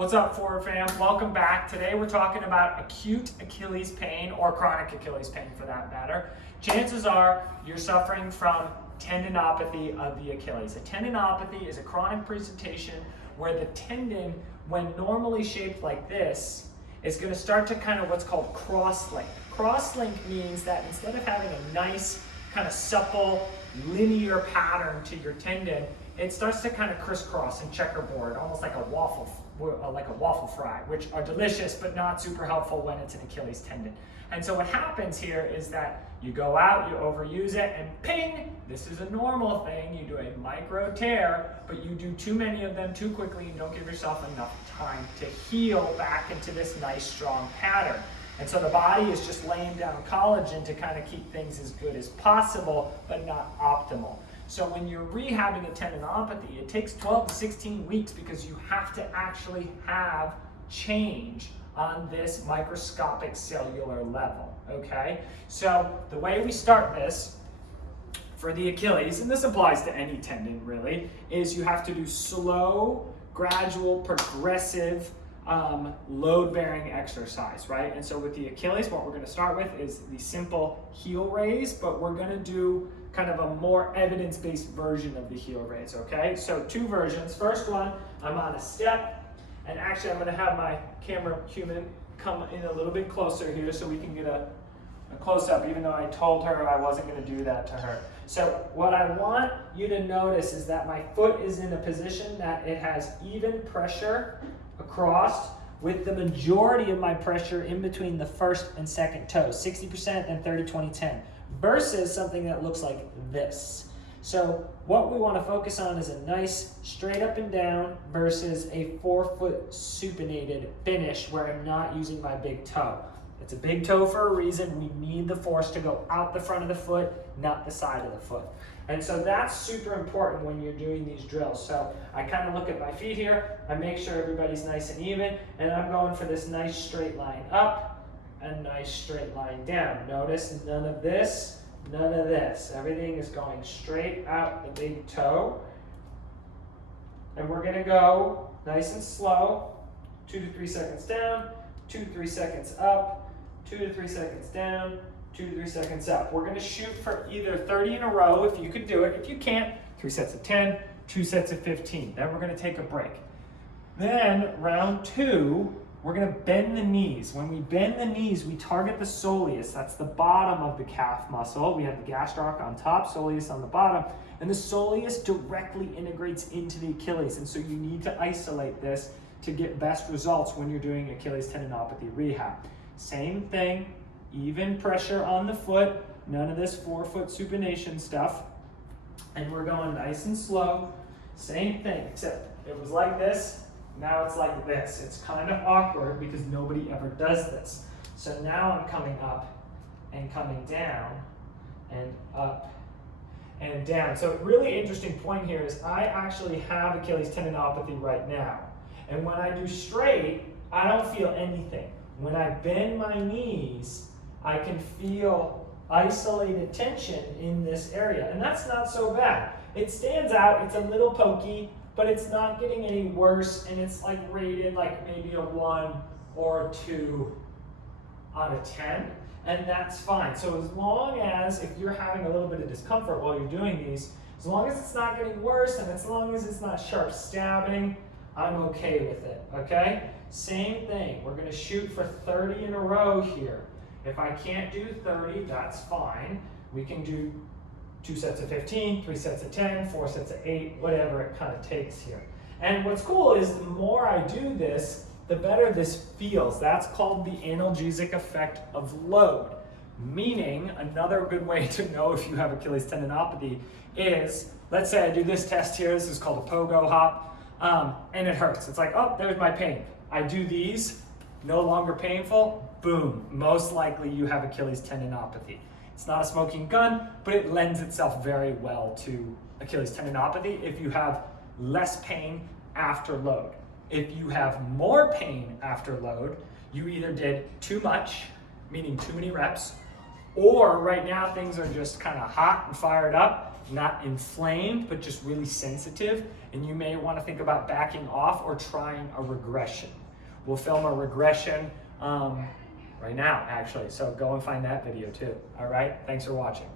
What's up, Forward fam? Welcome back. Today we're talking about acute Achilles pain, or chronic Achilles pain for that matter. Chances are you're suffering from tendinopathy of the Achilles. A tendinopathy is a chronic presentation where the tendon, when normally shaped like this, is going to start to kind of what's called cross-link. Cross-link means that instead of having a nice kind of supple linear pattern to your tendon, it starts to kind of crisscross and checkerboard, almost like a waffle fry, which are delicious but not super helpful when it's an Achilles tendon. And so what happens here is that you go out, you overuse it, and ping, this is a normal thing. You do a micro tear, but you do too many of them too quickly and don't give yourself enough time to heal back into this nice strong pattern. And so the body is just laying down collagen to kind of keep things as good as possible, but not optimal. So when you're rehabbing a tendinopathy, it takes 12 to 16 weeks because you have to actually have change on this microscopic cellular level, okay? So the way we start this for the Achilles, and this applies to any tendon really, is you have to do slow, gradual, progressive, load-bearing exercise, right? And so with the Achilles, what we're going to start with is the simple heel raise, but we're going to do kind of a more evidence-based version of the heel raise, okay? So two versions. First one, I'm on a step, and actually I'm going to have my camera human come in a little bit closer here so we can get a close-up, even though I told her I wasn't going to do that to her. So what I want you to notice is that my foot is in a position that it has even pressure across, with the majority of my pressure in between the first and second toes, 60% and 30-20-10, versus something that looks like this. So what we want to focus on is a nice straight up and down versus a 4-foot supinated finish where I'm not using my big toe. It's a big toe for a reason. We need the force to go out the front of the foot, not the side of the foot. And so that's super important when you're doing these drills. So I kind of look at my feet here, I make sure everybody's nice and even, and I'm going for this nice straight line up and nice straight line down. Notice none of this, none of this. Everything is going straight out the big toe. And we're gonna go nice and slow, 2 to 3 seconds down, 2 to 3 seconds up, 2 to 3 seconds down, 2 to 3 seconds up. We're going to shoot for either 30 in a row if you could do it. If you can't, 3 sets of 10, 2 sets of 15. Then we're going to take a break. Then round 2, we're going to bend the knees. When we bend the knees, we target the soleus. That's the bottom of the calf muscle. We have the gastroc on top, soleus on the bottom, and the soleus directly integrates into the Achilles. And so you need to isolate this to get best results when you're doing Achilles tendinopathy rehab. Same thing. Even pressure on the foot, none of this 4-foot supination stuff. And we're going nice and slow. Same thing, except it was like this, now it's like this. It's kind of awkward because nobody ever does this. So now I'm coming up and coming down and up and down. So a really interesting point here is I actually have Achilles tendinopathy right now. And when I do straight, I don't feel anything. When I bend my knees, I can feel isolated tension in this area, and that's not so bad. It stands out, it's a little pokey, but it's not getting any worse, and it's like rated like maybe a 1 or 2 out of 10, and that's fine. So as long as, if you're having a little bit of discomfort while you're doing these, as long as it's not getting worse, and as long as it's not sharp stabbing, I'm okay with it, okay? Same thing, we're gonna shoot for 30 in a row here. If I can't do 30, that's fine. We can do 2 sets of 15, 3 sets of 10, 4 sets of 8, whatever it kind of takes here. And what's cool is the more I do this, the better this feels. That's called the analgesic effect of load. Meaning, another good way to know if you have Achilles tendinopathy is, let's say I do this test here, this is called a pogo hop, and it hurts. It's like, oh, there's my pain. I do these, no longer painful, boom, most likely you have Achilles tendinopathy. It's not a smoking gun, but it lends itself very well to Achilles tendinopathy if you have less pain after load. If you have more pain after load, you either did too much, meaning too many reps, or right now things are just kind of hot and fired up, not inflamed, but just really sensitive. And you may want to think about backing off or trying a regression. We'll film a regression right now, actually. So go and find that video too. All right, thanks for watching.